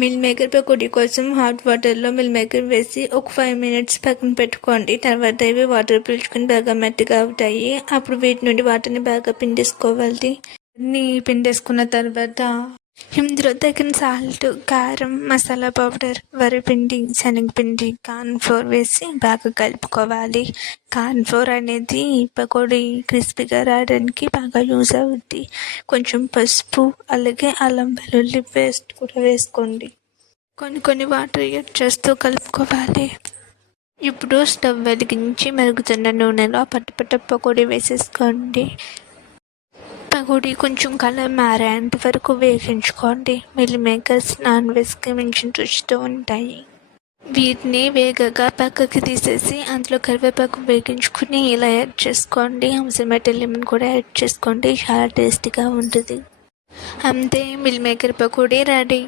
Meal maker pakodi కోసం hot వాటర్లో meal maker వేసి ఒక 5 మినిట్స్ పక్కన పెట్టుకోండి. తర్వాత ఇవి వాటర్ పీల్చుకుని బాగా మెత్తగా అవుతాయి. అప్పుడు వీటి నుండి వాటర్ని బాగా పిండేసుకోవాలి. పిండేసుకున్న తర్వాత ఇందులో తగిన సాల్ట్, కారం, మసాలా పౌడర్, వరిపిండి, శనగపిండి, కార్న్ ఫ్లోర్ వేసి బాగా కలుపుకోవాలి. కార్న్ ఫ్లోర్ అనేది పకోడీ క్రిస్పీగా రావడానికి బాగా యూజ్ అవుద్ది. కొంచెం పసుపు, అలాగే అల్లం వెల్లుల్లి పేస్ట్ కూడా వేసుకోండి. కొన్ని వాటర్ యాడ్ చేస్తూ కలుపుకోవాలి. ఇప్పుడు స్టవ్ వెలిగించి మరుగుతున్న నూనెలో పట్ట పకోడీ వేసేసుకోండి. పకోడీ కొంచెం కలర్ మారేంత వరకు వేగించుకోండి. మిల్ మేకర్స్ నాన్ వెజ్కి మించిన రుచితో ఉంటాయి. వీటిని వేగగా పక్కకి తీసేసి అందులో కరివేపాకు వేగించుకుని ఇలా యాడ్ చేసుకోండి. అవసరమైతే లెమన్ కూడా యాడ్ చేసుకోండి. చాలా టేస్టీగా ఉంటుంది. అంతే, మిల్ మేకర్ పకోడీ రెడీ.